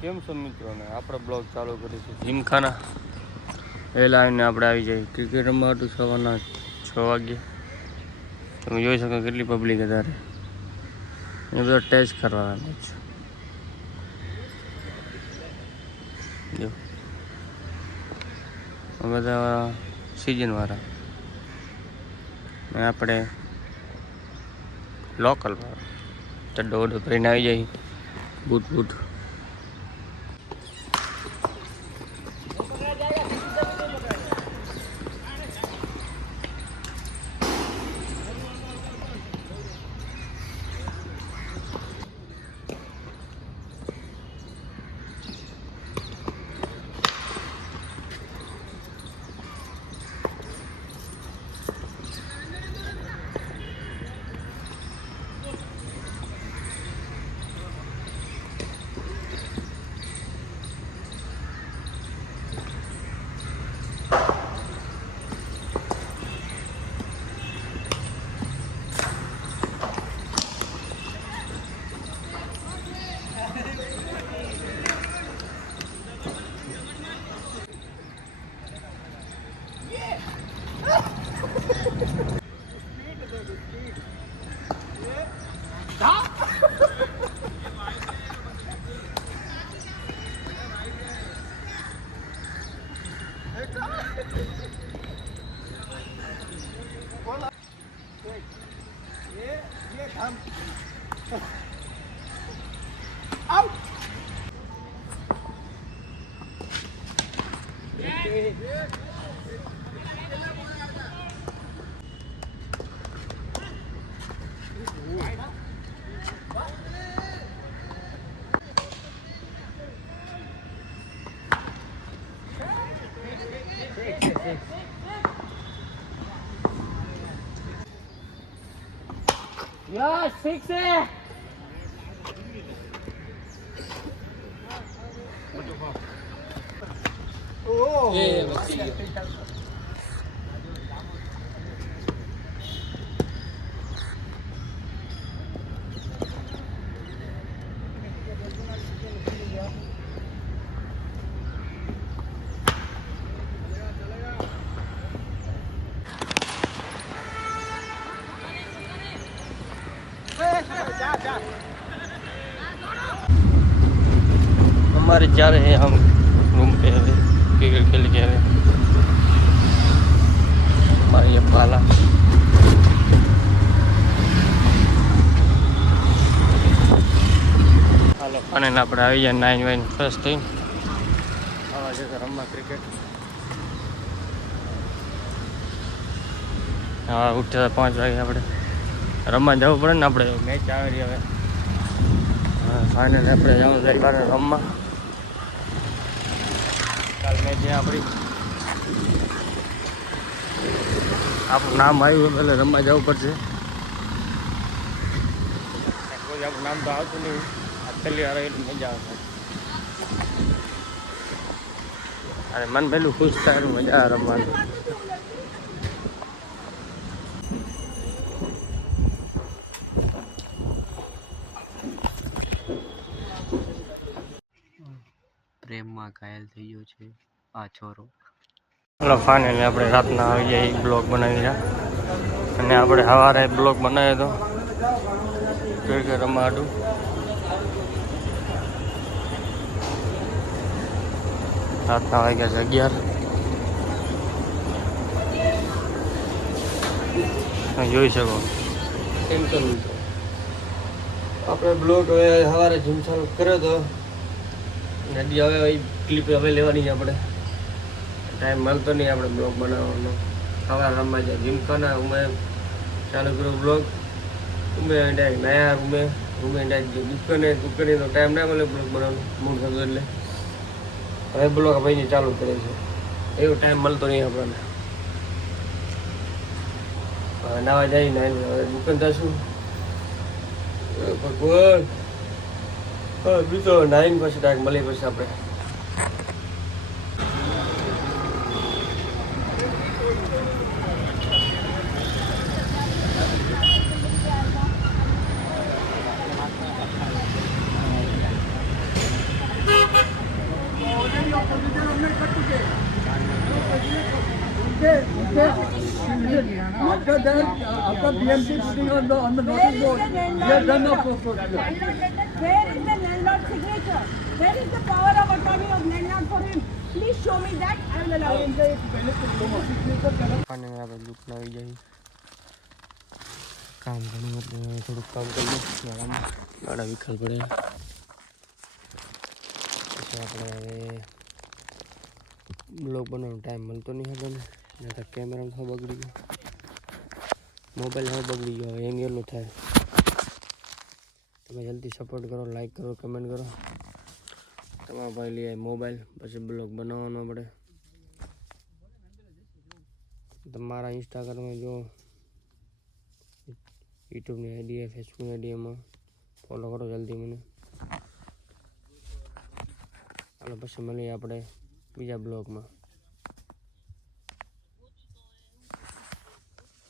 કેમ છો મિત્રો ને આપણે બ્લોગ ચાલુ કરીશું જીમખાના વહેલા આવીને આપણે આવી જાય ક્રિકેટ રમવા હતું સવારના 6 વાગે. તમે જોઈ શકો કેટલી પબ્લિક અત્યારે એ બધા ટેસ્ટ કરવાના છે. જો બધા સિઝનવાળા ને આપણે લોકલ ચડ્ડો વડો પહેરીને આવી જાય boot boot. Yes, fix it. Oh. Yeah, हमारे जा रहे हैं हम रूम पे अभी क्रिकेट खेल के अभी हमारे ये पाला હાલો અને આપણે આવી જાય 9 વાગે ફ્રેશ થઈને આવા જશે રમવા ક્રિકેટ. હા ઉઠ્યા 5 વાગે આપણે રમવા જવું પડે ને, આપણે મેચ આવે રહી હવે. હા ફાઇનલ આપણે જવાનું છે બાર રમવા. કાલ મેચ છે આપણી, આપણું નામ આવ્યું એટલે રમવા જવું પડશે. કોઈ આપણું નામ તો આવતું નહીં, આ પહેલી વાર એટલી મજા આવશે. અરે મન પેલું ખુશ થાય એટલું મજા આવે રમવાનું. પ્રેમમાં ઘાયલ થઈ ગયો છે આ છોરો. ચાલો ફાઇનલી આપણે રાતના આવી જાય બ્લોગ બનાવી રહ્યા, અને આપણે સવારે બ્લોગ બનાવ્યો હતો ક્રિકેટ રમવા હતું. રાતના વાગ્યા છે 11. જોઈ શકો એમ તો આપણે બ્લોગ હવે સવારે જીમ ચાલુ કર્યો હતો. નદી હવે ક્લિપ હવે લેવાની છે આપણે, ટાઈમ મળતો નહીં આપણે બ્લોગ બનાવવાનો. સવારે રમવા જાય જીમખાના ઉમે ચાલુ કર્યો બ્લોગ. ઉમે ડાયરેક્ટ નયા રૂમે ડાયરેક્ટ દુકાને તો ટાઈમ ના મળે બ્લોગ બનાવવાનો મૂળ થતો, એટલે હવે બ્લોગ ભાઈને ચાલુ કરે છે. એવો ટાઈમ મળતો નહીં આપણને. હવે નાવા જાય ને હવે દુકાન જશું ભગવાન. હા બીજો 9 પછી ડાયરેક્ટ મળી પછી આપણે. After that, after BMC putting on the notice board, we have done the process. Where is the landlord signature? Where is the power of attorney of landlord for him? Please show me that. I will allow him. અને આપણે દુઃખ આવી જાય કામ ઘણું એટલે થોડુંક કામ કરીએ ગાડા વિખલ પડે પછી આપણે હવે બ્લોગ બનાવવાનો ટાઈમ મળતો નહીં હતો ને તો કેમેરા હવે બગડી ગયો મોબાઈલ હવે બગડી ગયો હવે હેંગ એટલું થાય તમે જલ્દી સપોર્ટ કરો લાઈક કરો કમેન્ટ કરો તમારા ભાઈ લઈ આવે મોબાઈલ પછી બ્લોગ બનાવવાનો આપણે તમારા ઇન્સ્ટાગ્રામમાં જો યુટ્યુબની આઈડી ફેસબુકની આઈડીમાં ફોલો કરો જલ્દી મને અને પછી મળીએ આપણે બીજા બ્લોગમાં